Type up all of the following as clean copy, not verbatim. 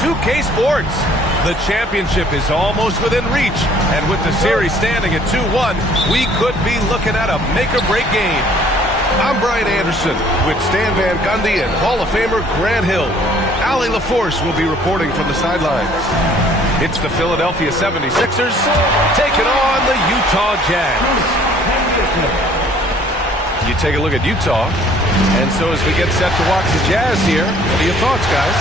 2K Sports. The championship is almost within reach, and with the series standing at 2-1, we could be looking at a make-or-break game. I'm Brian Anderson with Stan Van Gundy and Hall of Famer Grant Hill. Allie LaForce will be reporting from the sidelines. It's the Philadelphia 76ers taking on the Utah Jazz. You take a look at Utah, and so as we get set to watch the Jazz here, what are your thoughts, guys?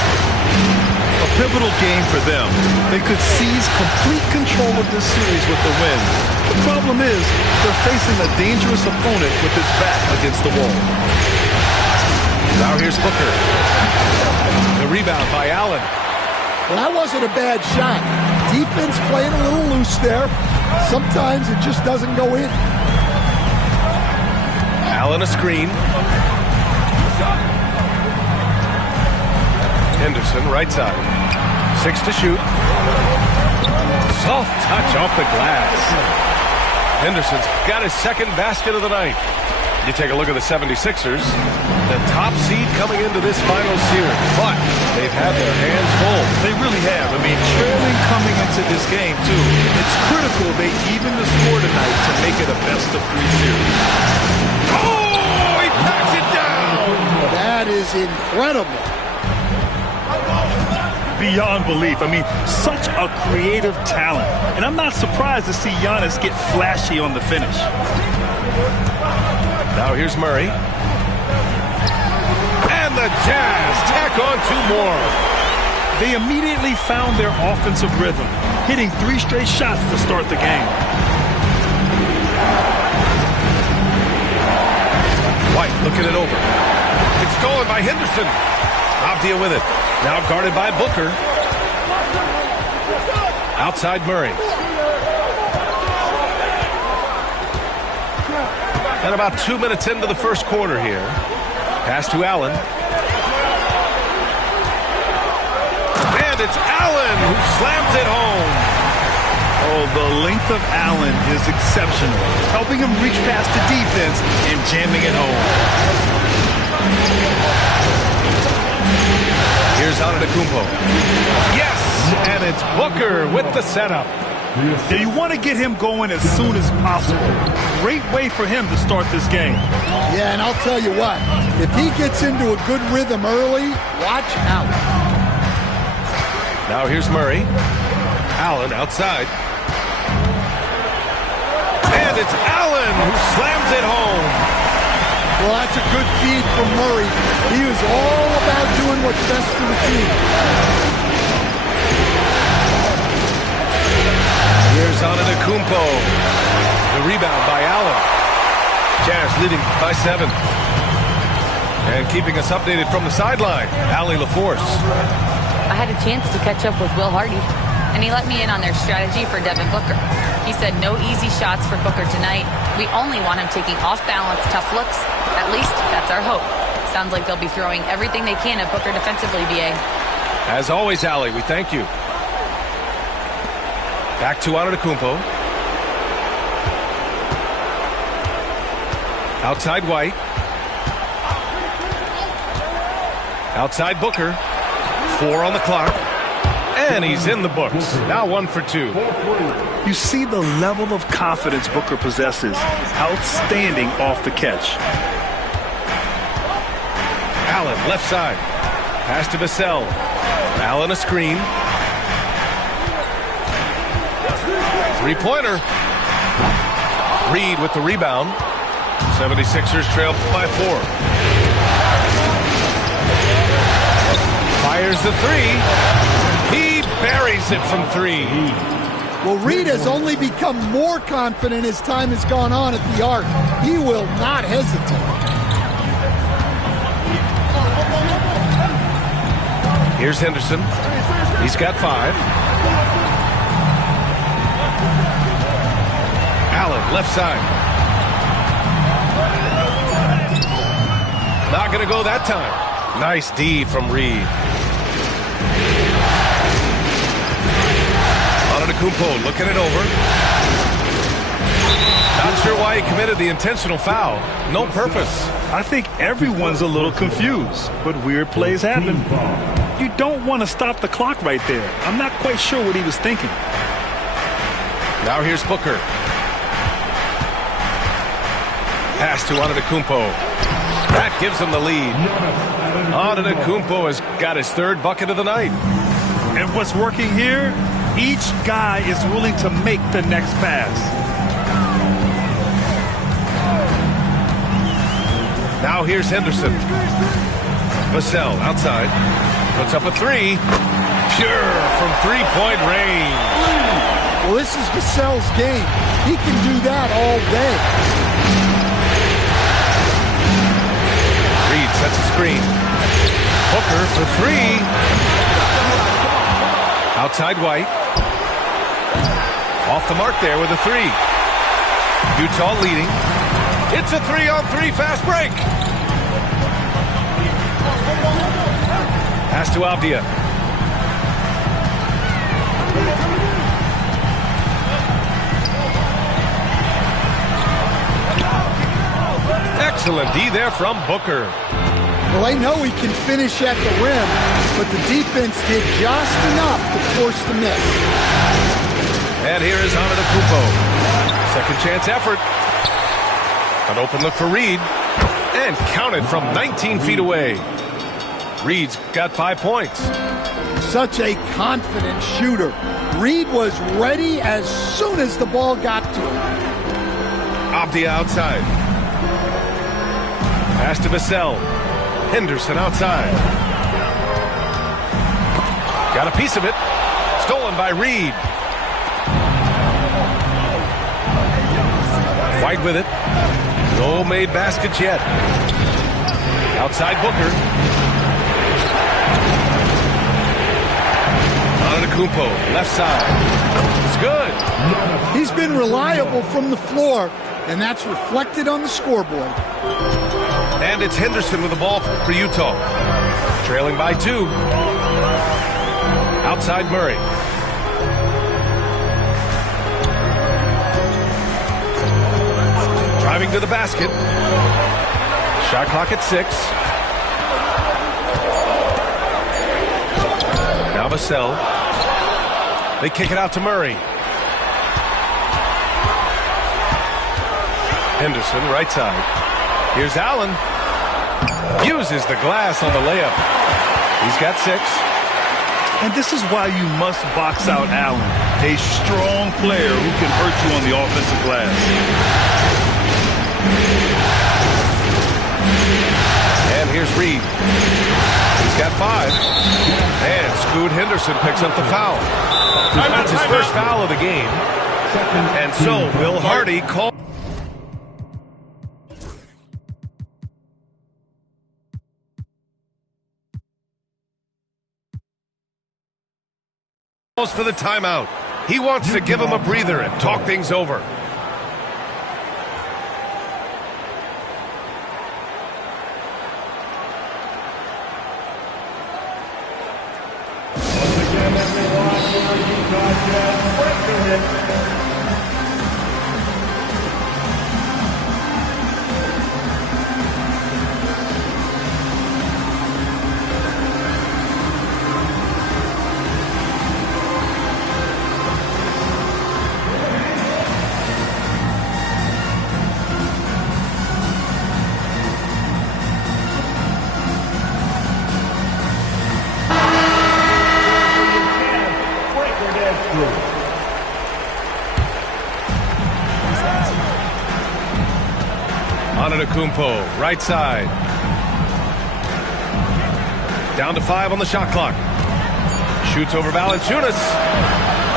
A pivotal game for them. They could seize complete control of this series with the win. The problem is they're facing a dangerous opponent with his back against the wall. Now here's Booker. The rebound by Allen. Well, that wasn't a bad shot. Defense playing a little loose there. Sometimes it just doesn't go in. Allen a screen. Henderson, right side. 6 to shoot. Soft touch off the glass. Henderson's got his second basket of the night. You take a look at the 76ers. The top seed coming into this final series. But they've had their hands full. They really have. I mean, trailing coming into this game, too. It's critical they even the score tonight to make it a best-of-3 series. Oh, he packs it down! That is incredible. Beyond belief. I mean, such a creative talent. And I'm not surprised to see Giannis get flashy on the finish. Now here's Murray. And the Jazz tack on 2 more. They immediately found their offensive rhythm, hitting 3 straight shots to start the game. White looking it over. It's stolen by Henderson. Avdia with it. Now guarded by Booker. Outside Murray. And about 2 minutes into the first quarter here. Pass to Allen. And it's Allen who slams it home. Oh, the length of Allen is exceptional, helping him reach past the defense and jamming it home. Here's Antetokounmpo. Yes, and it's Booker with the setup. Now you want to get him going as soon as possible. Great way for him to start this game. Yeah, and I'll tell you what, if he gets into a good rhythm early, watch out. Now here's Murray. Allen outside. And it's Allen who slams it home. Well, that's a good feed from Murray. He was all about doing what's best for the team. Here's Antetokounmpo. The rebound by Allen. Jazz leading by 7. And keeping us updated from the sideline, Allie LaForce. I had a chance to catch up with Will Hardy, and he let me in on their strategy for Devin Booker. He said no easy shots for Booker tonight. We only want him taking off-balance, tough looks. At least that's our hope. Sounds like they'll be throwing everything they can at Booker defensively, B.A. As always, Allie, we thank you. Back to Antetokounmpo. Outside White. Outside Booker. 4 on the clock. And he's in the books. Now 1 for 2. You see the level of confidence Booker possesses. Outstanding off the catch. Allen, left side. Pass to Vassell. Allen a screen. 3-pointer. Reed with the rebound. 76ers trail by 4. Fires the 3. He buries it from 3. Well, Reed has only become more confident as time has gone on at the arc. He will not hesitate. Here's Henderson. He's got 5. Allen, left side. Not going to go that time. Nice D from Reed. Antetokounmpo looking it over. Not sure why he committed the intentional foul. No purpose. I think everyone's a little confused, but weird plays happen. You don't want to stop the clock right there. I'm not quite sure what he was thinking. Now here's Booker. Pass to Antetokounmpo. That gives him the lead. Antetokounmpo has got his third bucket of the night. And what's working here? Each guy is willing to make the next pass. Now here's Henderson. Vassell outside. Puts up a three. Pure from three-point range. Well, this is Vassell's game. He can do that all day. Reed sets a screen. Booker for three. Outside White. Off the mark there with a three. Utah leading. It's a 3-on-3 fast break. Pass to Avdia. Excellent D there from Booker. Well, they know he can finish at the rim, but the defense did just enough to force the miss. And here is Antetokounmpo. Second chance effort. An open look for Reed. And counted from 19 feet away. Reed's got 5 points. Such a confident shooter. Reed was ready as soon as the ball got to him. Avdia outside. Pass to Vassell. Henderson outside. Got a piece of it. Stolen by Reed. White with it. No made baskets yet. Outside Booker. Antetokounmpo, left side. It's good. He's been reliable from the floor, and that's reflected on the scoreboard. And it's Henderson with the ball for Utah. Trailing by 2. Outside Murray. Driving to the basket. Shot clock at 6. Now Vassell. They kick it out to Murray. Henderson, right side. Here's Allen. Uses the glass on the layup. He's got 6. And this is why you must box out Allen, a strong player who can hurt you on the offensive glass. And here's Reed. He's got 5. And Scoot Henderson picks up the foul. That's his first foul of the game. And so Will Hardy calls for the timeout. He wants to give him a breather and talk things over. Antetokounmpo, right side. Down to 5 on the shot clock. Shoots over Valanciunas.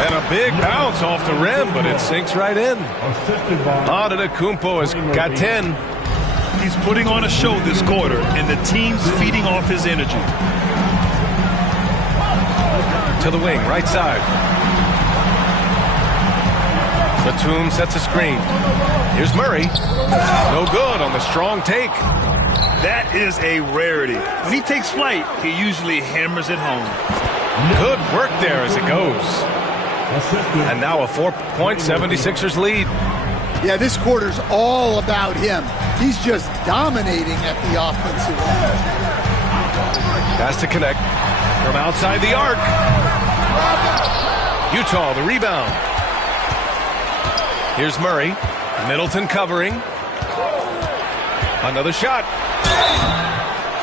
And a big bounce off the rim, but it sinks right in. Antetokounmpo has got 10. He's putting on a show this quarter, and the team's feeding off his energy. To the wing, right side. Batum sets a screen. Here's Murray. No good on the strong take. That is a rarity. When he takes flight, he usually hammers it home. Good work there as it goes. And now a 4-point 76ers lead. Yeah, this quarter's all about him. He's just dominating at the offensive end. Has to connect. From outside the arc. Utah, the rebound. Here's Murray. Middleton covering. Another shot.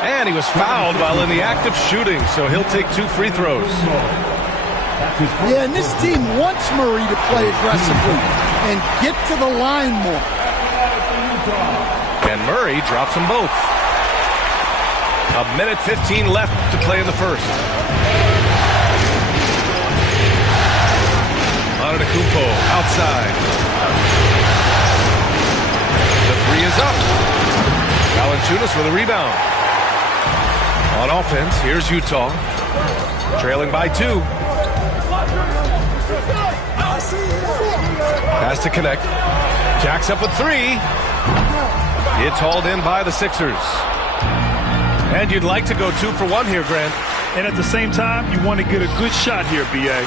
And he was fouled while in the act of shooting, so he'll take 2 free throws. Yeah, and this team wants Murray to play aggressively and get to the line more. And Murray drops them both. 1:15 left to play in the first. Antetokounmpo outside. The 3 is up. Valanciunas with a rebound. On offense, here's Utah. Trailing by 2. Has to connect. Jacks up with 3. It's hauled in by the Sixers. And you'd like to go 2 for 1 here, Grant. And at the same time, you want to get a good shot here, B.A.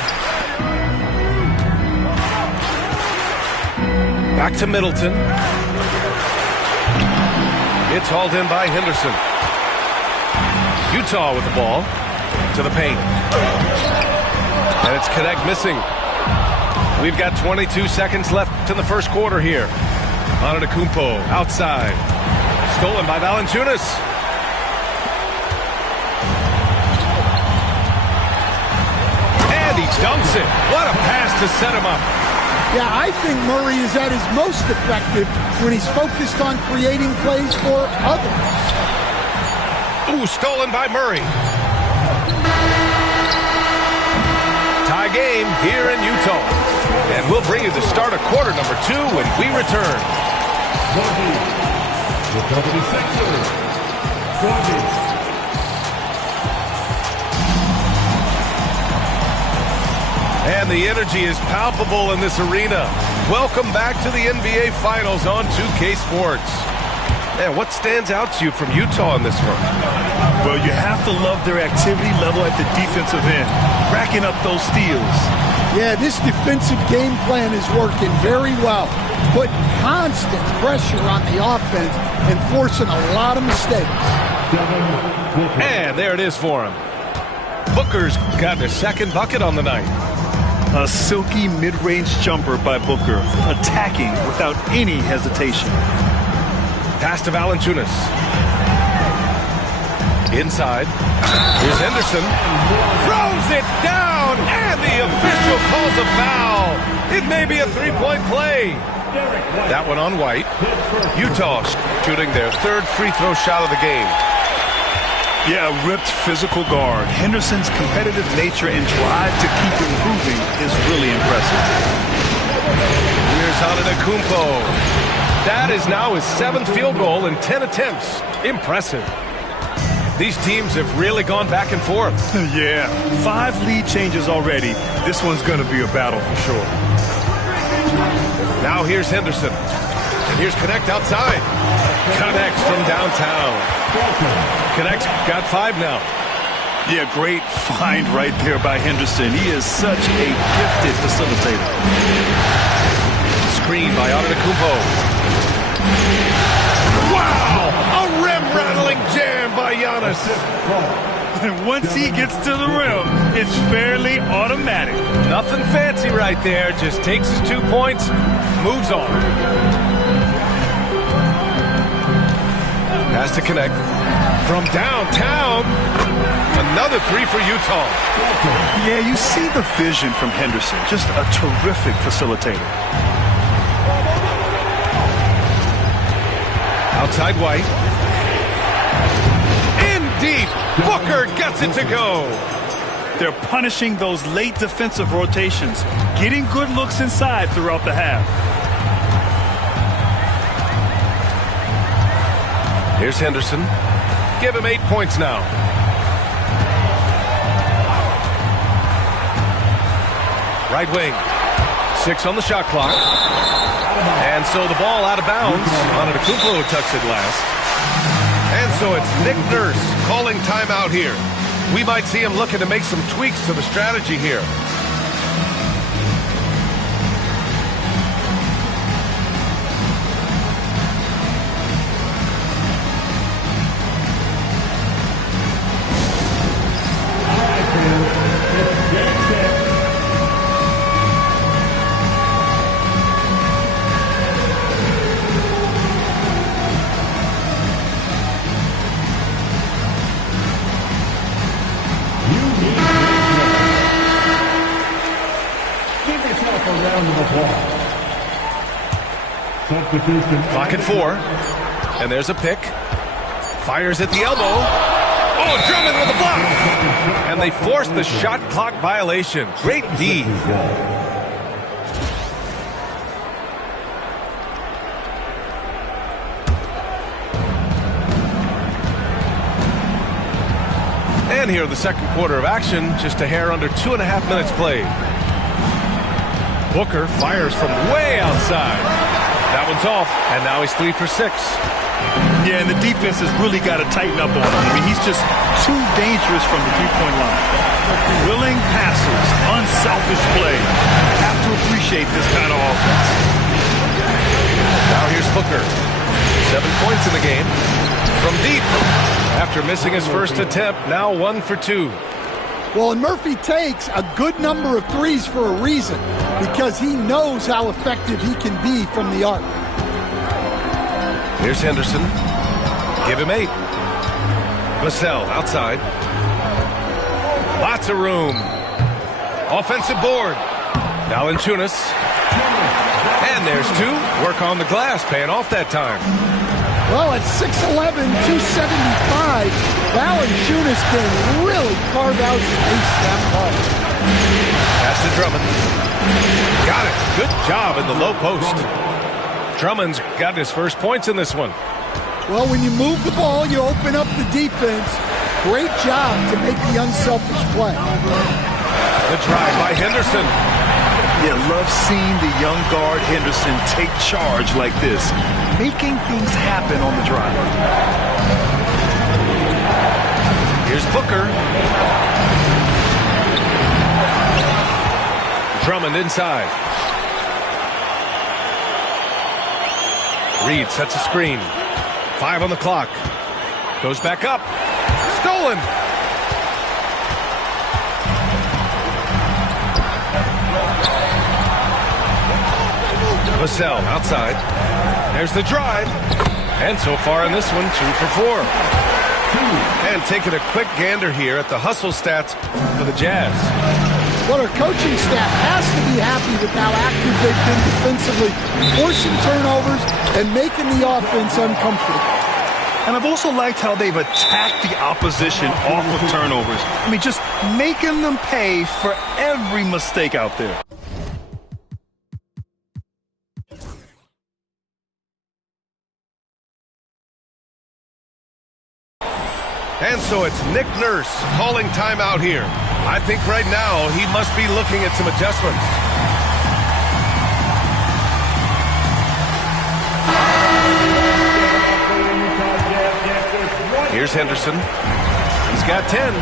Back to Middleton. It's hauled in by Henderson. Utah with the ball to the paint. And it's Connect missing. We've got 22 seconds left in the first quarter here. Antetokounmpo outside. Stolen by Valanciunas. And he dunks it. What a pass to set him up. Yeah, I think Murray is at his most effective when he's focused on creating plays for others. Ooh, stolen by Murray. Tie game here in Utah. And we'll bring you the start of quarter number 2 when we return. And the energy is palpable in this arena. Welcome back to the NBA Finals on 2K Sports. Man, what stands out to you from Utah in this one? Well, you have to love their activity level at the defensive end, racking up those steals. Yeah, this defensive game plan is working very well, putting constant pressure on the offense and forcing a lot of mistakes. And there it is for him. Booker's got a second bucket on the night. A silky mid-range jumper by Booker, attacking without any hesitation. Pass to Valanciunas. Inside. Here's Henderson. Throws it down, and the official calls a foul. It may be a 3-point play. That one on White. Utah shooting their 3rd free throw shot of the game. Yeah, a ripped physical guard. Henderson's competitive nature and drive to keep improving is really impressive. Here's Antetokounmpo. That is now his 7th field goal in 10 attempts. Impressive. These teams have really gone back and forth. Yeah, 5 lead changes already. This one's going to be a battle for sure. Now here's Henderson. And here's Connect outside. Connects from downtown. Connect's got 5 now. Yeah, great find right there by Henderson. He is such a gifted facilitator. Screen by Antetokounmpo. Wow! A rim-rattling jam by Giannis. And once he gets to the rim, it's fairly automatic. Nothing fancy right there. Just takes his 2 points, moves on. Has to Connect. From downtown, another 3 for Utah. Yeah, you see the vision from Henderson. Just a terrific facilitator. Outside White. In deep. Booker gets it to go. They're punishing those late defensive rotations, getting good looks inside throughout the half. Here's Henderson. Give him 8 points now. Right wing. 6 on the shot clock. And so the ball out of bounds. Antetokounmpo tucks it last. And so it's Nick Nurse calling timeout here. We might see him looking to make some tweaks to the strategy here. Clock at 4. And there's a pick. Fires at the elbow. Oh, Drummond with a block. And they forced the shot clock violation. Great D. And here in the second quarter of action, just a hair under 2.5 minutes played. Booker fires from way outside. That one's off, and now he's 3 for 6. Yeah, and the defense has really got to tighten up on him. I mean, he's just too dangerous from the three-point line. Willing passes, unselfish play. Have to appreciate this kind of offense. Now here's Booker. 7 points in the game. From deep. After missing his first attempt, now 1 for 2. Well, and Murphy takes a good number of threes for a reason, because he knows how effective he can be from the arc. Here's Henderson. Give him 8. Vassell outside. Lots of room. Offensive board. Valanciunas. And there's 2. Work on the glass, paying off that time. Well, at 6'11", 275, Valanciunas can really carve out space that ball. Pass to Drummond. Got it. Good job in the low post. Drummond's got his first points in this one. Well, when you move the ball, you open up the defense. Great job to make the unselfish play. The drive by Henderson. Yeah, love seeing the young guard Henderson take charge like this, making things happen on the drive. Here's Booker. Drummond inside. Reed sets a screen. 5 on the clock. Goes back up. Stolen. Vassell outside. There's the drive. And so far in this one, 2 for 4. And taking a quick gander here at the hustle stats for the Jazz. Well, our coaching staff has to be happy with how active they've been defensively, forcing turnovers and making the offense uncomfortable. And I've also liked how they've attacked the opposition off of turnovers. I mean, just making them pay for every mistake out there. And so it's Nick Nurse calling timeout here. I think right now he must be looking at some adjustments. Here's Henderson. He's got 10.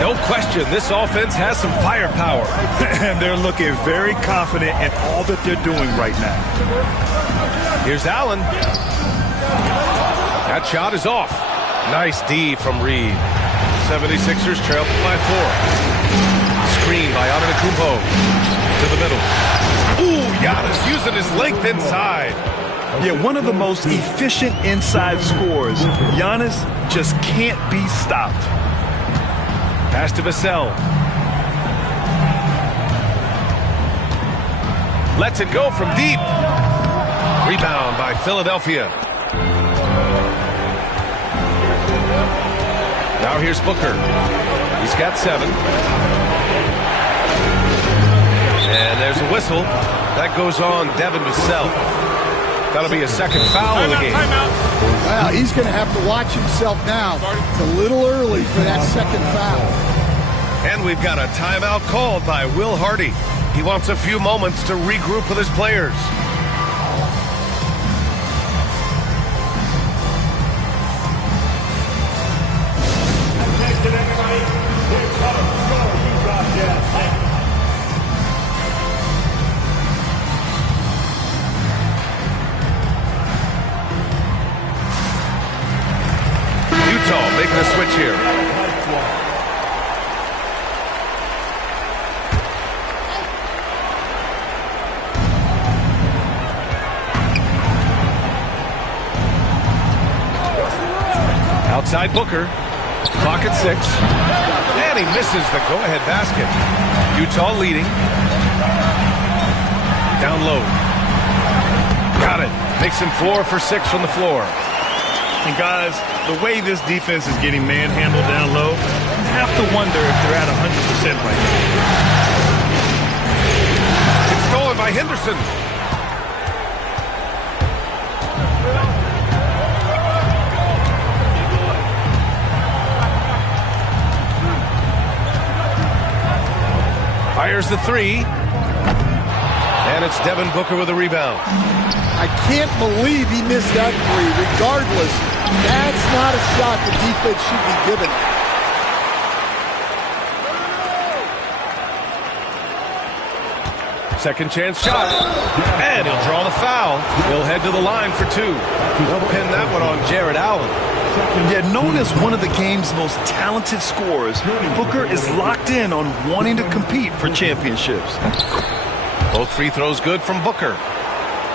No question, this offense has some firepower. And they're looking very confident in all that they're doing right now. Here's Allen. That shot is off. Nice D from Reed. 76ers trail by 4. Screen by Antetokounmpo. To the middle. Ooh, Giannis using his length inside. Yeah, one of the most efficient inside scorers. Giannis just can't be stopped. Pass to Vassell. Lets it go from deep. Rebound by Philadelphia. Now here's Booker. He's got 7. And there's a whistle. That goes on Devin Vassell. That'll be a second foul of the game. Well, he's going to have to watch himself now. It's a little early for that second foul. And we've got a timeout called by Will Hardy. He wants a few moments to regroup with his players. Utah making a switch here. Outside Booker. Clock at 6. And he misses the go-ahead basket. Utah leading. Down low. Got it. Makes him 4 for 6 from the floor. And guys, the way this defense is getting manhandled down low, you have to wonder if they're at 100% right now. It's stolen by Henderson. Fires the 3. And it's Devin Booker with a rebound. I can't believe he missed that 3. Regardless, that's not a shot the defense should be giving. Second chance shot. And he'll draw the foul. He'll head to the line for 2. He'll pin that one on Jared Allen. Yeah, known as one of the game's most talented scorers, Booker is locked in on wanting to compete for championships. Both free throws good from Booker.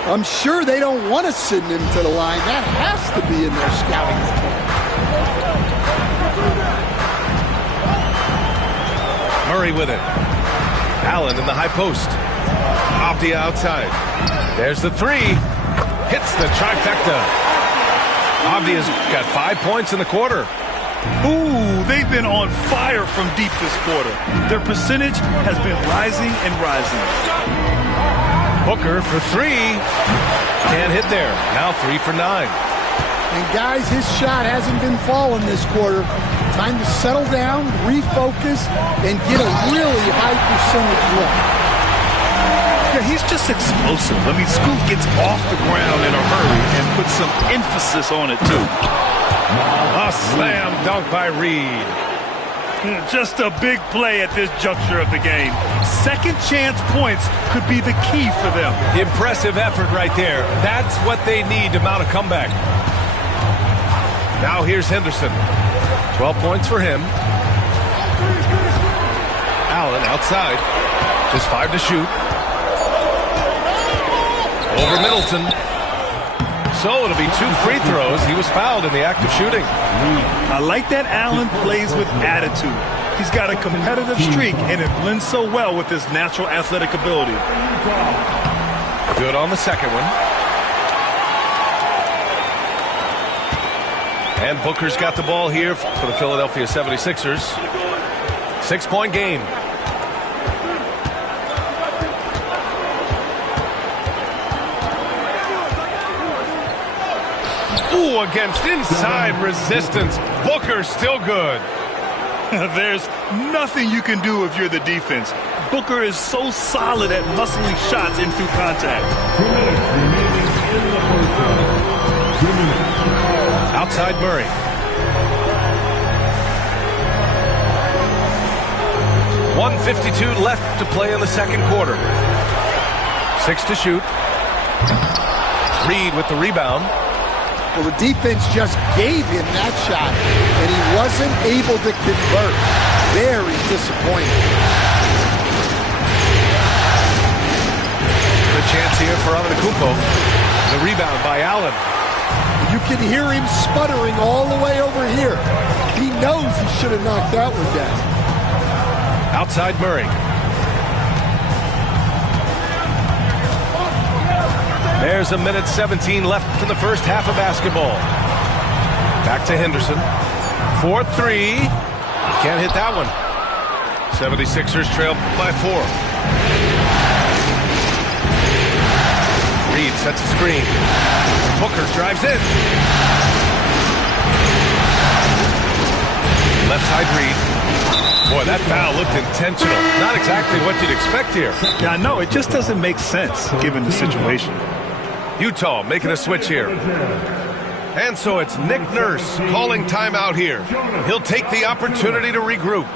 I'm sure they don't want to send him to the line. That has to be in their scouting report. Murray with it. Allen in the high post. Off the outside. There's the 3. Hits the trifecta. Abdia's got 5 points in the quarter. Ooh, they've been on fire from deep this quarter. Their percentage has been rising and rising. Booker for 3. Can't hit there. Now 3 for 9. And guys, his shot hasn't been falling this quarter. Time to settle down, refocus, and get a really high percentage look. Yeah, he's just explosive. I mean, Scoot gets off the ground in a hurry and puts some emphasis on it, too. A slam dunk by Reed. Just a big play at this juncture of the game. Second chance points could be the key for them. Impressive effort right there. That's what they need to mount a comeback. Now here's Henderson. 12 points for him. Allen outside. Just 5 to shoot. Over Middleton. So it'll be 2 free throws. He was fouled in the act of shooting. I like that Allen plays with attitude. He's got a competitive streak, and it blends so well with his natural athletic ability. Good on the second one. And Booker's got the ball here for the Philadelphia 76ers. 6-point game. Ooh, against inside resistance. Booker's still good. There's nothing you can do if you're the defense. Booker is so solid at muscling shots in through contact. Outside Murray. .152 left to play in the second quarter. 6 to shoot. Reed with the rebound. Well, the defense just gave him that shot, and he wasn't able to convert. Very disappointing. Good chance here for Antetokounmpo. The rebound by Allen. You can hear him sputtering all the way over here. He knows he should have knocked that one down. Outside Murray. There's 1:17 left in the first half of basketball. Back to Henderson. 4-3. Can't hit that one. 76ers trail by 4. Reed sets a screen. Booker drives in. Left side Reed. Boy, that foul looked intentional. Not exactly what you'd expect here. Yeah, I know. It just doesn't make sense given the situation. Utah making a switch here. And so it's Nick Nurse calling timeout here. He'll take the opportunity to regroup.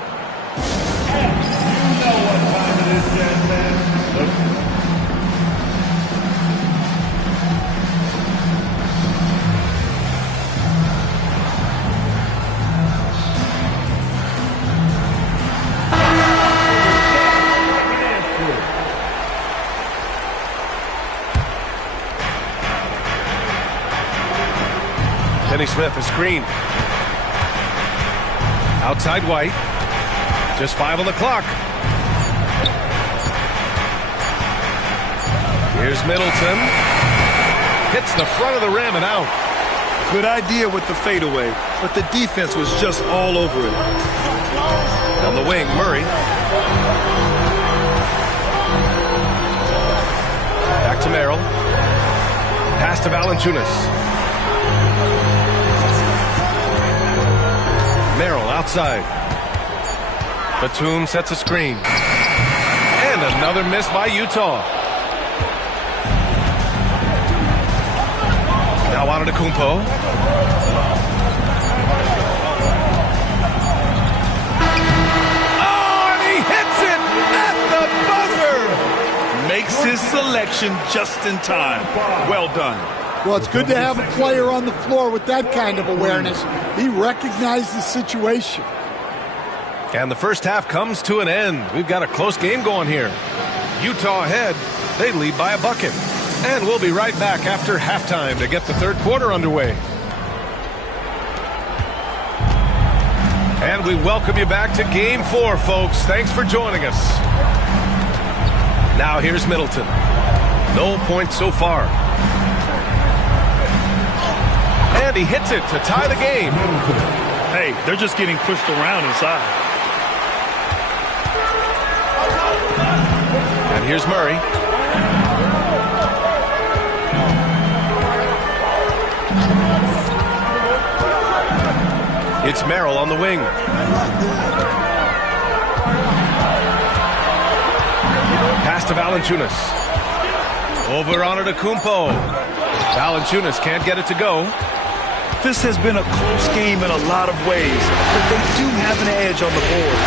Kenny Smith, a screen. Outside White. Just 5 on the clock. Here's Middleton. Hits the front of the rim and out. Good idea with the fadeaway, but the defense was just all over it. On the wing, Murray. Back to Merrill. Pass to Valanciunas. Merrill outside. Batum sets a screen. And another miss by Utah. Now Antetokounmpo. Oh, and he hits it at the buzzer! Makes his selection just in time. Well done. Well, it's good to have a player on the floor with that kind of awareness. He recognized the situation. And the first half comes to an end. We've got a close game going here. Utah ahead. They lead by a bucket. And we'll be right back after halftime to get the third quarter underway. And we welcome you back to Game 4, folks. Thanks for joining us. Now here's Middleton. No points so far. And he hits it to tie the game. Hey, they're just getting pushed around inside. And here's Murray. It's Merrill on the wing. Pass to Valanciunas. Over Antetokounmpo. Valanciunas can't get it to go. This has been a close game in a lot of ways, but they do have an edge on the board.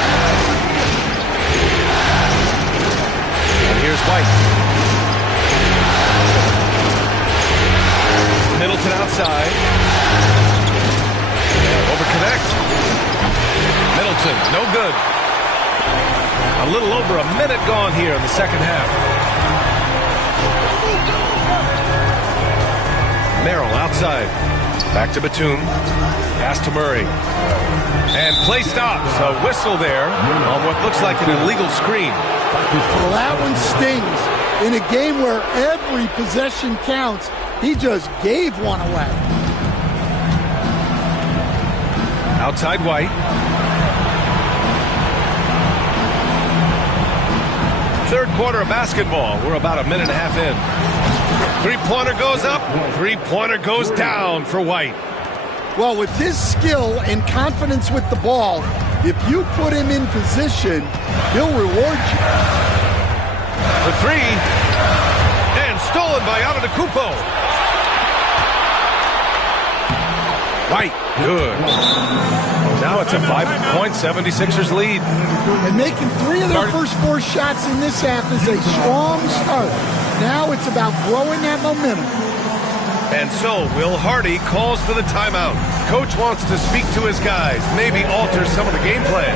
And here's White. Middleton outside. Over connect. Middleton, no good. A little over a minute gone here in the second half. Merrill outside. Back to Batum. Pass to Murray. And play stops. A whistle there on what looks like an illegal screen. Well, that one stings. In a game where every possession counts, he just gave one away. Outside White. Third quarter of basketball. We're about a minute and a half in. Three-pointer goes up. Three-pointer goes down for White. Well, with his skill and confidence with the ball, if you put him in position, he'll reward you. For three. And stolen by Antetokounmpo. White. Good. Now it's a 5-point 76ers lead. And making three of their first four shots in this half is a strong start. Now it's about growing that momentum. And so Will Hardy calls for the timeout. Coach wants to speak to his guys, maybe alter some of the game plan.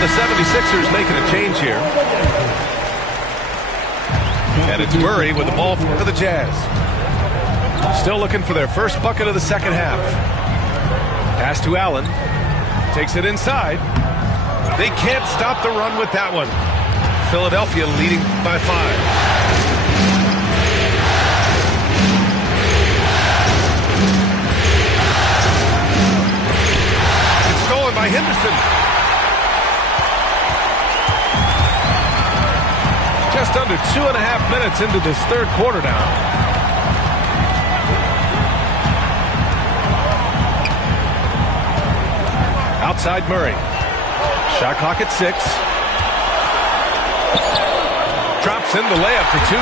The 76ers making a change here. And it's Murray with the ball for the Jazz. Still looking for their first bucket of the second half. Pass to Allen. Takes it inside. They can't stop the run with that one. Philadelphia leading by 5. It's stolen by Henderson. Just under 2.5 minutes into this third quarter now. Outside Murray. Shot clock at 6. Drops in the layup for 2.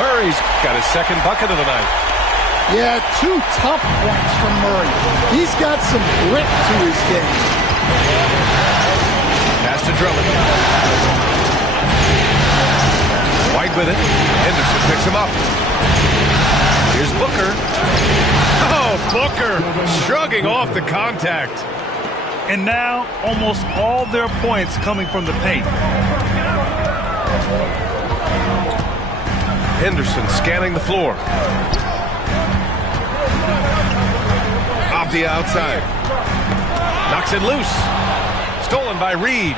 Murray's got his second bucket of the night. Yeah, 2 tough points from Murray. He's got some grit to his game. Pass to Drummond. White with it. Henderson picks him up. Here's Booker. Oh, Booker shrugging off the contact. And now almost all their points coming from the paint. Henderson scanning the floor. Avdia outside. Knocks it loose. Stolen by Reed.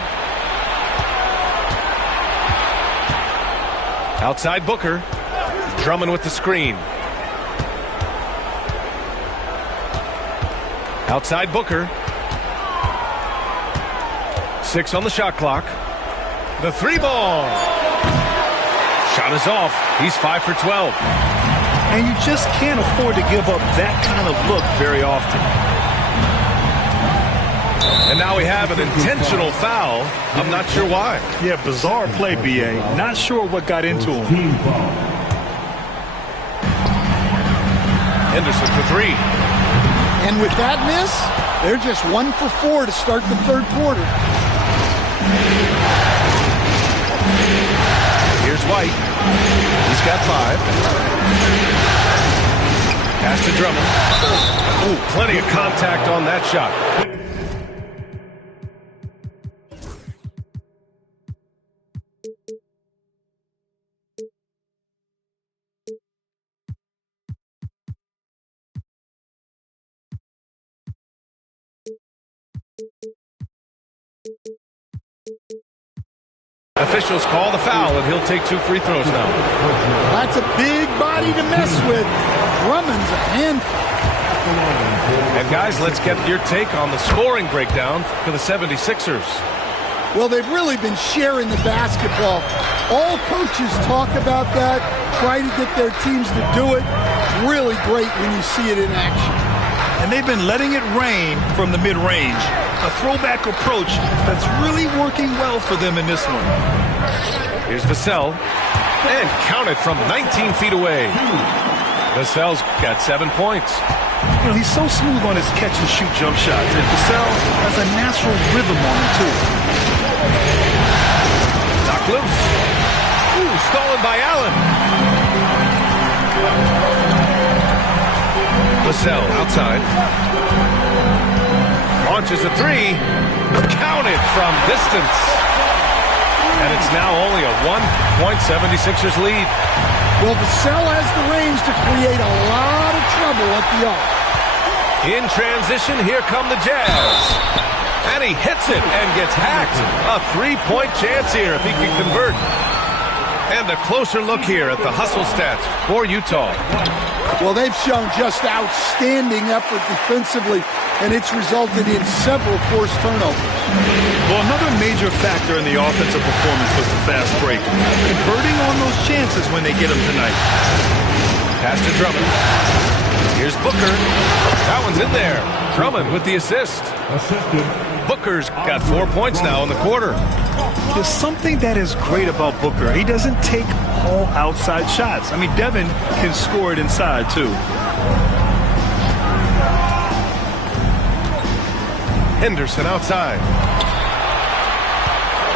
Outside Booker. Drummond with the screen. Outside Booker. 6 on the shot clock. The 3-ball. Shot is off. He's 5 for 12. And you just can't afford to give up that kind of look very often. And now we have an intentional foul. I'm not sure why. Yeah, bizarre play, B.A. Not sure what got into him. Henderson for 3. And with that miss, they're just 1 for 4 to start the third quarter. Here's White. He's got 5. Pass to Drummond. Ooh, plenty of contact on that shot. Officials call the foul, and he'll take 2 free throws now. That's a big body to mess with. Drummond's a handful. And guys, let's get your take on the scoring breakdown for the 76ers. Well, they've really been sharing the basketball. All coaches talk about that, try to get their teams to do it. Really great when you see it in action. And they've been letting it rain from the mid-range. A throwback approach that's really working well for them in this one. Here's Vassell. And counted from 19 feet away. Vassell's got 7 points. You know, he's so smooth on his catch-and-shoot jump shots. And Vassell has a natural rhythm on him, too. Knocked loose. Ooh, stolen by Allen. Vassell outside. Launches a 3. Counted from distance. And it's now only a 1-point 76ers lead. Well, Vassell has the range to create a lot of trouble at the arc. In transition, here come the Jazz. And he hits it and gets hacked. A 3-point chance here if he can convert. And a closer look here at the hustle stats for Utah. Well, they've shown just outstanding effort defensively, and it's resulted in several forced turnovers. Well, another major factor in the offensive performance was the fast break. Converting on those chances when they get them tonight. Pass to Drummond. Here's Booker. That one's in there. Drummond with the assist. Booker's got 4 points now in the quarter. There's something that is great about Booker. He doesn't take all outside shots. I mean, Devin can score it inside, too. Henderson outside.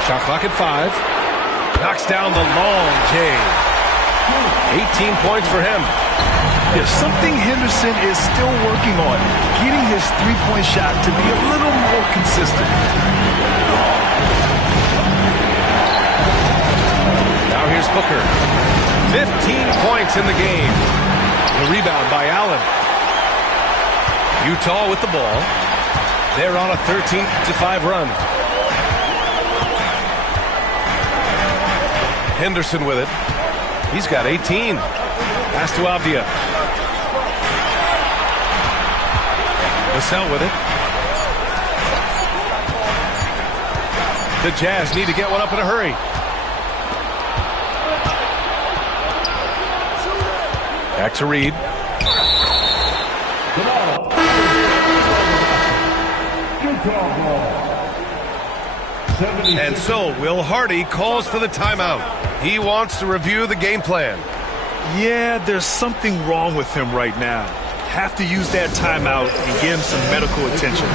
Shot clock at 5. Knocks down the long J. 18 points for him. There's something Henderson is still working on. Getting his three-point shot to be a little more consistent. Now here's Booker. 15 points in the game. The rebound by Allen. Utah with the ball. They're on a 13-5 run. Henderson with it. He's got 18. Pass to Avdia. Vassell with it. The Jazz need to get one up in a hurry. Back to Reed. And so Will Hardy calls for the timeout. He wants to review the game plan. Yeah, there's something wrong with him right now. Have to use that timeout and give him some medical attention.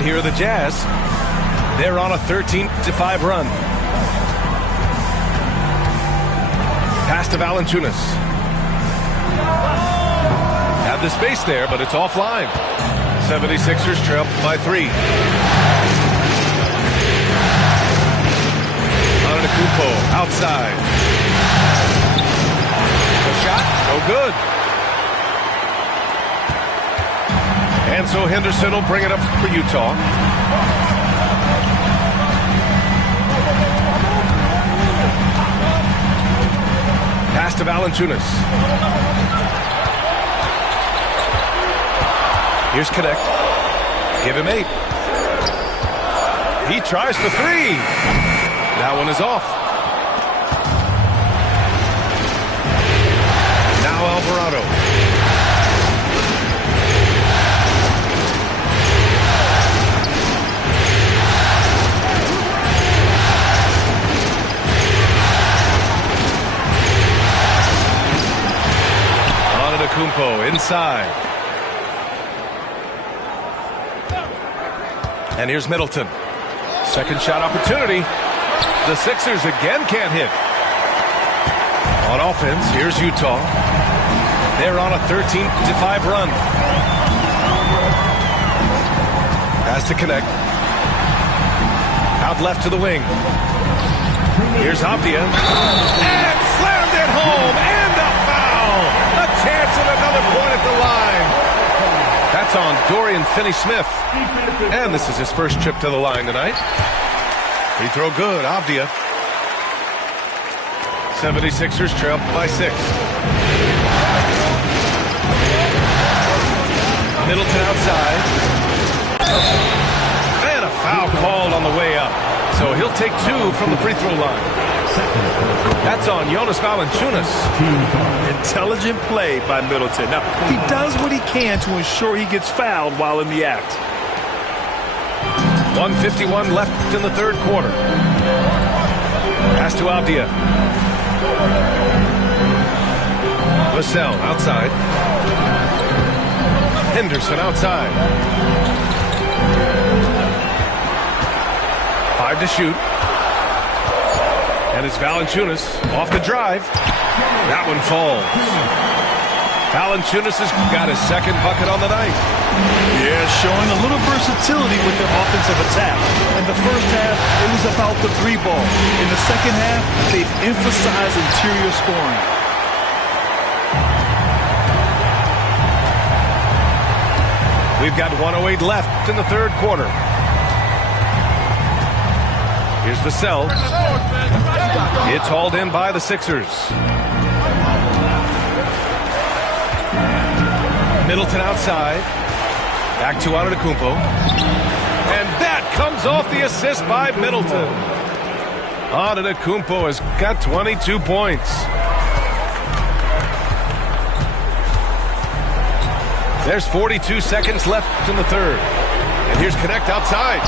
And here are the Jazz. They're on a 13-5 run. Pass to Valanciunas. Have the space there, but it's offline. 76ers trail by 3. Antetokounmpo outside. The shot, no good. And so Henderson will bring it up for Utah. Pass to Valanciunas. Here's Connect. Give him 8. He tries for 3. That one is off. Now Alvarado. Antetokounmpo inside. And here's Middleton. Second shot opportunity. The Sixers again can't hit. On offense, here's Utah. They're on a 13-5 run. Pass to Connect. Out left to the wing. Here's Avdia. And slammed it home. And a foul. A chance at another point at the line. That's on Dorian Finney-Smith. And this is his first trip to the line tonight. Free throw good, Avdia. 76ers trail by 6. Middleton outside. And a foul called on the way up. So he'll take 2 from the free throw line. That's on Jonas Valanciunas. Intelligent play by Middleton. Now, he does what he can to ensure he gets fouled while in the act. 1:51 left in the third quarter. Pass to Avdia. Vassell outside. Henderson outside. 5 to shoot. And it's Valanciunas off the drive. That one falls. Valanciunas has got his second bucket on the night. Yeah, showing a little versatility with their offensive attack. In the first half, it was about the 3 ball. In the second half, they've emphasized interior scoring. We've got 1:08 left in the third quarter. Here's Vassell. It's hauled in by the Sixers. Middleton outside. Back to Antetokounmpo. And that comes off the assist by Middleton. Antetokounmpo has got 22 points. There's 42 seconds left in the third. And here's Connect outside.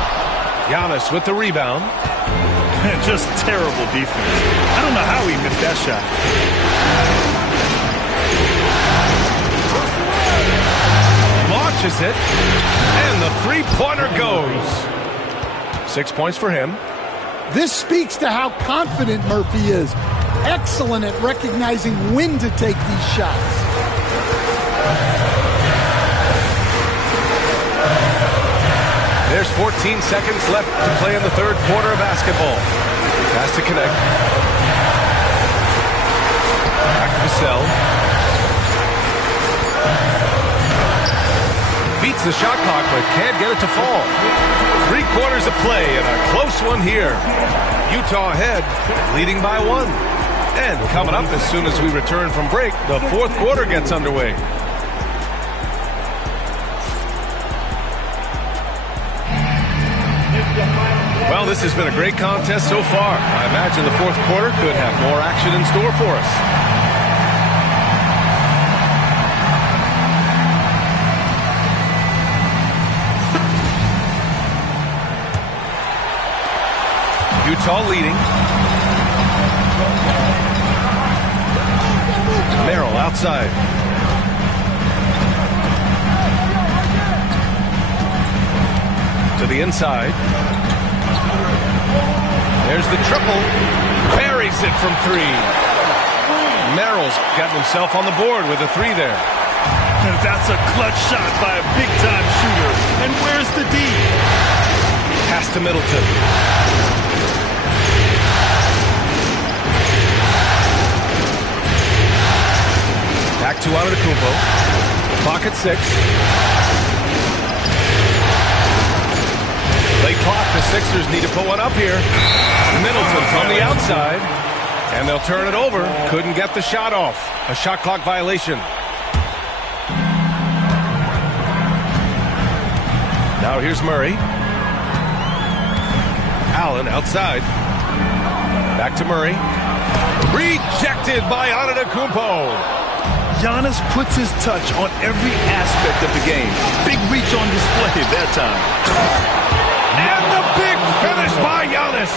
Giannis with the rebound. Just terrible defense. I don't know how he missed that shot. Launches it. And the three-pointer goes. 6 points for him. This speaks to how confident Murphy is. Excellent at recognizing when to take these shots. There's 14 seconds left to play in the third quarter of basketball. Pass to Connect. Back to Vassell. Beats the shot clock, but can't get it to fall. 3 quarters of play and a close one here. Utah ahead, leading by 1. And coming up as soon as we return from break, the fourth quarter gets underway. Well, this has been a great contest so far. I imagine the fourth quarter could have more action in store for us. Utah leading. Merrill outside. To the inside. There's the triple. Buries it from three. Merrill's gotten himself on the board with a three there. And that's a clutch shot by a big-time shooter. And where's the D? Pass to Middleton. Back to Antetokounmpo. Clock at 6. Late clock. The Sixers need to put one up here. Middleton from the outside. And they'll turn it over. Couldn't get the shot off. A shot clock violation. Now here's Murray. Allen outside. Back to Murray. Rejected by Antetokounmpo. Giannis puts his touch on every aspect of the game. Big reach on display that time. And the big finish by Giannis.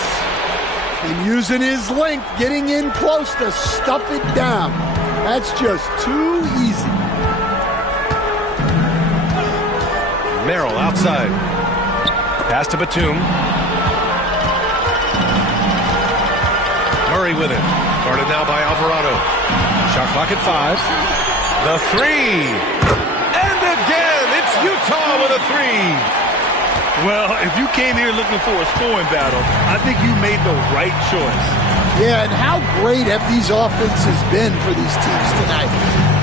And using his length, getting in close to stuff it down. That's just too easy. Merrill outside. Pass to Batum. Murray with it. Guarded now by Alvarado. Shot clock at 5. The three. And again, it's Utah with a three. Well, if you came here looking for a scoring battle, I think you made the right choice. Yeah, and how great have these offenses been for these teams tonight?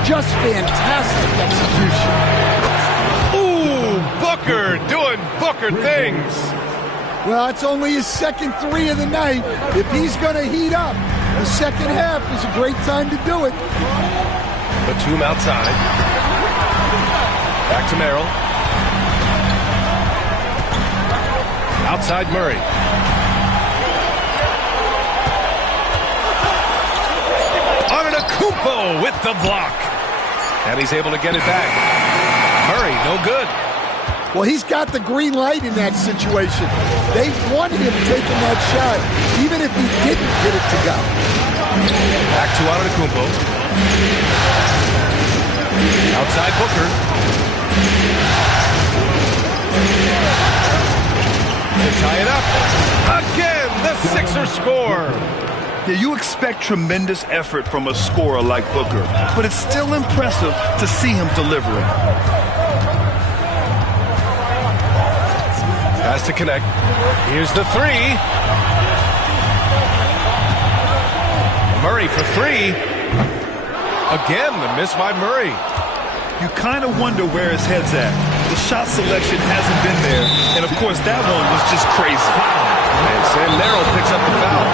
Just fantastic execution. Ooh, Booker doing Booker things. Well, it's only his second three of the night. If he's going to heat up, the second half is a great time to do it. Batum outside. Back to Merrill. Outside Murray. Antetokounmpo with the block. And he's able to get it back. Murray, no good. Well, he's got the green light in that situation. They want him taking that shot, even if he didn't get it to go. Back to Antetokounmpo. Outside Booker. To tie it up. Again, the Sixers score. Yeah, you expect tremendous effort from a scorer like Booker, but it's still impressive to see him delivering. Has to connect. Here's the three. Murray for three. Again, the miss by Murray. You kind of wonder where his head's at. The shot selection hasn't been there, and of course that one was just crazy. And Sam Merrill picks up the foul.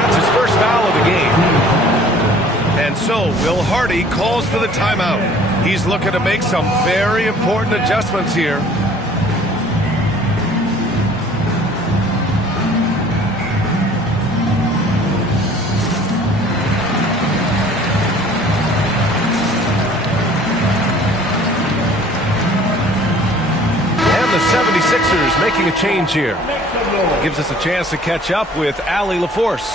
That's his first foul of the game. And so Will Hardy calls for the timeout. He's looking to make some very important adjustments here. The 76ers making a change here. Gives us a chance to catch up with Allie LaForce.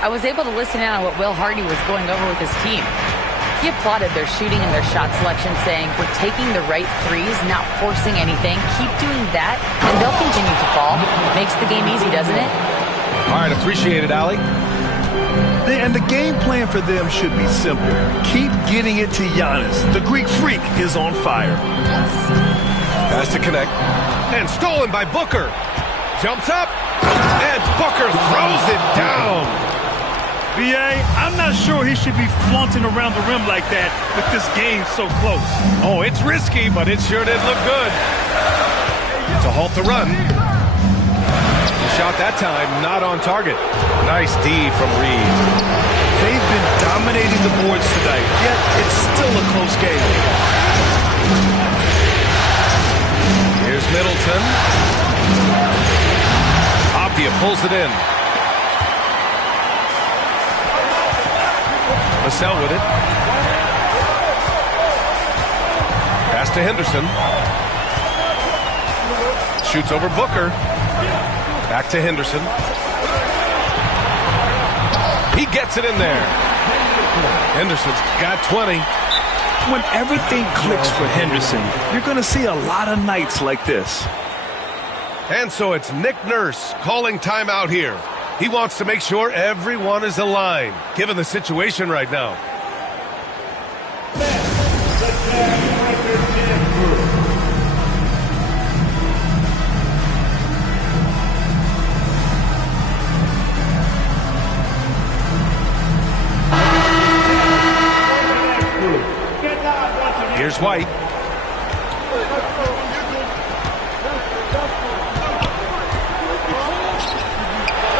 I was able to listen in on what Will Hardy was going over with his team. He applauded their shooting and their shot selection, saying, "We're taking the right threes, not forcing anything. Keep doing that, and they'll continue to fall." Makes the game easy, doesn't it? All right, appreciate it, Allie. And the game plan for them should be simple. Keep getting it to Giannis. The Greek freak is on fire. Has to connect. And stolen by Booker. Jumps up. And Booker throws it down. B.A., I'm not sure he should be flaunting around the rim like that with this game so close. Oh, it's risky, but it sure did look good. To halt the run. The shot that time, not on target. Nice D from Reed. They've been dominating the boards tonight, yet it's still a close game. Here's Middleton. Apia pulls it in. Vassell with it. Pass to Henderson. Shoots over Booker. Back to Henderson. He gets it in there. Henderson's got 20. When everything clicks for Henderson, you're going to see a lot of nights like this. And so it's Nick Nurse calling timeout here. He wants to make sure everyone is aligned, given the situation right now. Here's White.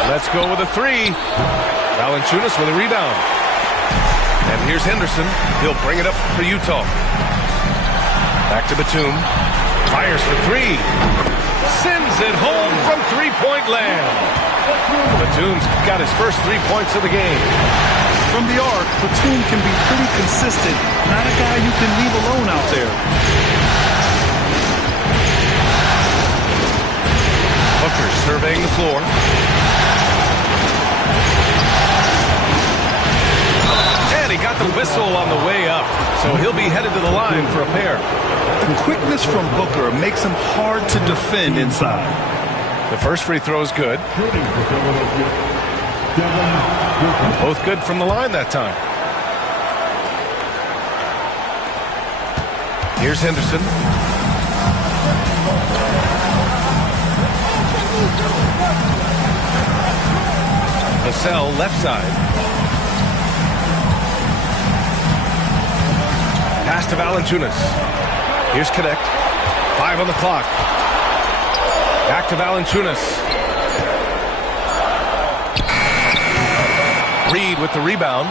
Let's go with a three. Valanciunas with a rebound. And here's Henderson. He'll bring it up for Utah. Back to Batum. Fires for three. Sends it home from three-point land. Batum's got his first 3 points of the game. From the arc, Batum can be pretty consistent. Not a guy you can leave alone out there. Booker surveying the floor. And he got the whistle on the way up, so he'll be headed to the line for a pair. The quickness from Booker makes him hard to defend inside. The first free throw is good. Both good from the line that time. Here's Henderson. Vassell left side. Pass to Valanciunas. Here's Connect. 5 on the clock. Back to Valanciunas. Reed with the rebound.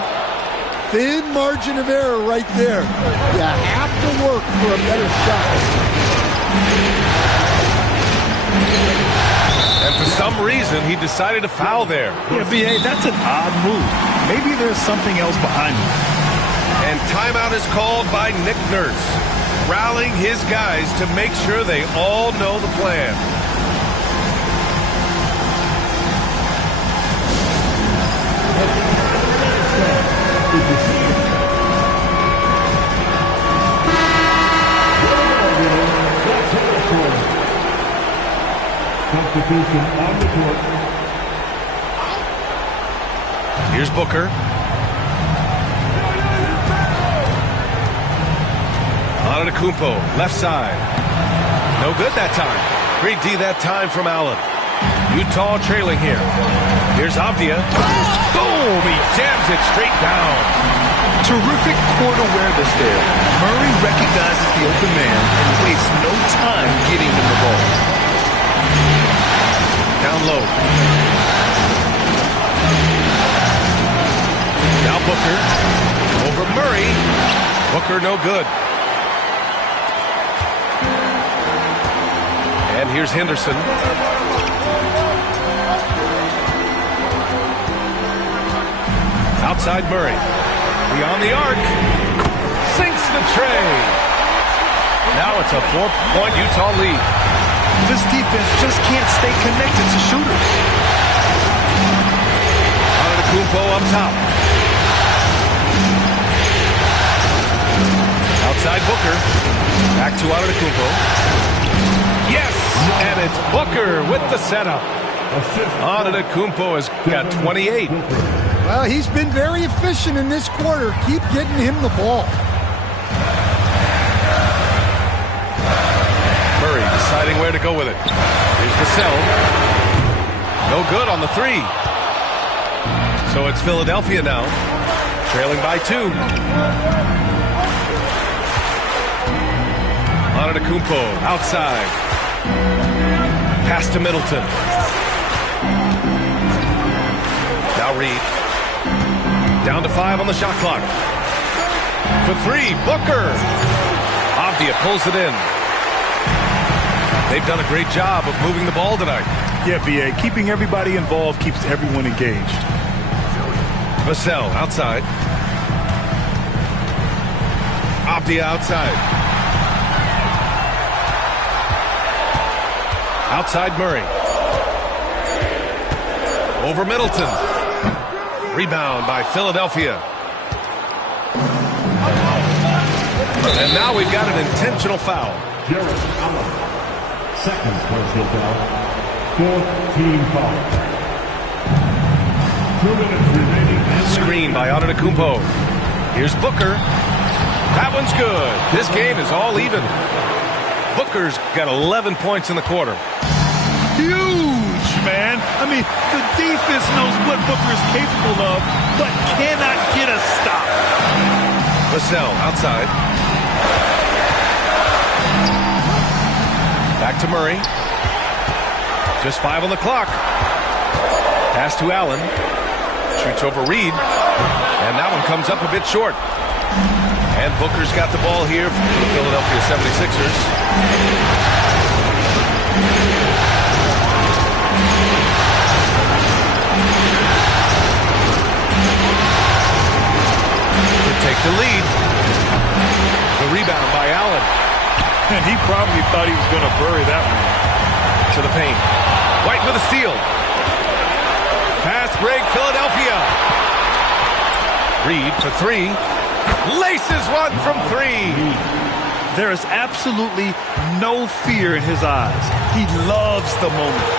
Thin margin of error right there. You have to work for a better shot. And for some reason, he decided to foul there. Yeah, B.A., that's an odd move. Maybe there's something else behind it. And timeout is called by Nick Nurse, rallying his guys to make sure they all know the plan. Here's Booker. Antetokounmpo, left side. No good that time. Great D that time from Allen. Utah trailing here. Here's Avdia. Boom! He jams it straight down. Terrific court awareness there. Murray recognizes the open man and wastes no time getting him the ball. Down low. Now Booker. Over Murray. Booker no good. And here's Henderson. Outside Murray. Beyond the arc. Sinks the tray. Now it's a 4-point Utah lead. This defense just can't stay connected to shooters. Antetokounmpo up top. Outside Booker. Back to Antetokounmpo. Yes! And it's Booker with the setup. Antetokounmpo has got 28. Well, he's been very efficient in this quarter. Keep getting him the ball. Murray deciding where to go with it. Here's Vassell. No good on the three. So it's Philadelphia now, trailing by 2. Antetokounmpo outside. Pass to Middleton. Now Reed. Down to 5 on the shot clock. For 3, Booker. Avdia pulls it in. They've done a great job of moving the ball tonight. Yeah, B.A., keeping everybody involved keeps everyone engaged. Vassell outside. Avdia outside. Outside Murray. Over Middleton. Rebound by Philadelphia. And now we've got an intentional foul. Jarrett Allen. Second personal foul. Fourth team foul. 2 minutes remaining. Screen by Antetokounmpo. Here's Booker. That one's good. This game is all even. Booker's got 11 points in the quarter. Huge, man. I mean, the defense knows what Booker is capable of, but cannot get a stop. Vassell outside. Back to Murray. Just 5 on the clock. Pass to Allen. Shoots over Reed. And that one comes up a bit short. And Booker's got the ball here for the Philadelphia 76ers. To take the lead. The rebound by Allen. And he probably thought he was going to bury that one. To the paint. White with a steal. Fast break, Philadelphia. Reed for 3. Laces one from 3. There is absolutely no fear in his eyes. He loves the moment.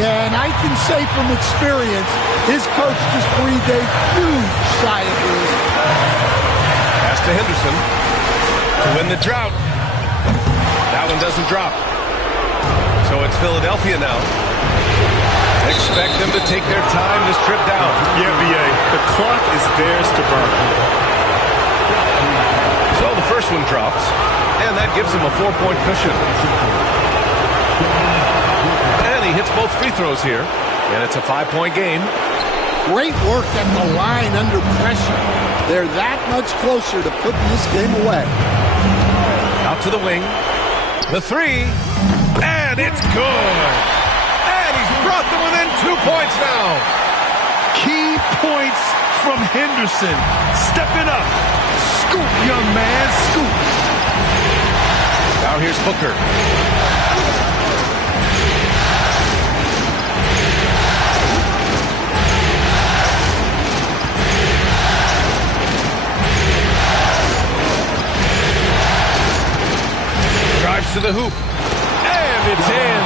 Yeah, and I can say from experience, his coach just breathed a huge sigh of relief. Pass to Henderson to win the drought. That one doesn't drop. So it's Philadelphia now. Expect them to take their time to strip down. Yeah, B.A., the clock is theirs to burn. So the first one drops, and that gives him a 4-point cushion. And he hits both free throws here, and it's a 5-point game. Great work at the line under pressure. They're that much closer to putting this game away. Out to the wing. The 3, and it's good. And he's brought them within 2 points now. Key points from Henderson. Stepping up. Scoop, young man, scoop. Now here's Booker. Drives to the hoop. And it's in.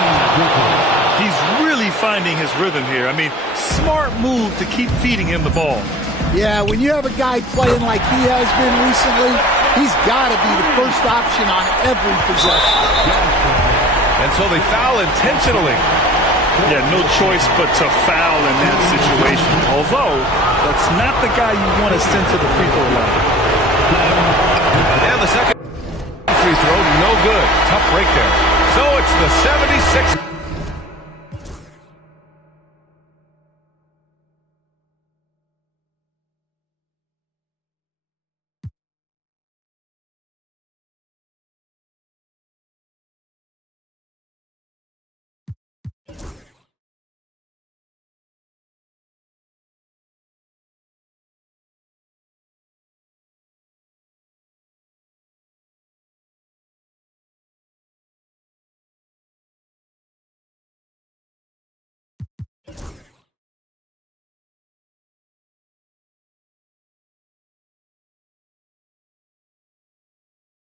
He's really finding his rhythm here. I mean, smart move to keep feeding him the ball. Yeah, when you have a guy playing like he has been recently, he's got to be the first option on every possession. And so they foul intentionally. Yeah, no choice but to foul in that situation. Although, that's not the guy you want to send to the free throw line. And the second free throw, no good. Tough break there. So it's the 76ers.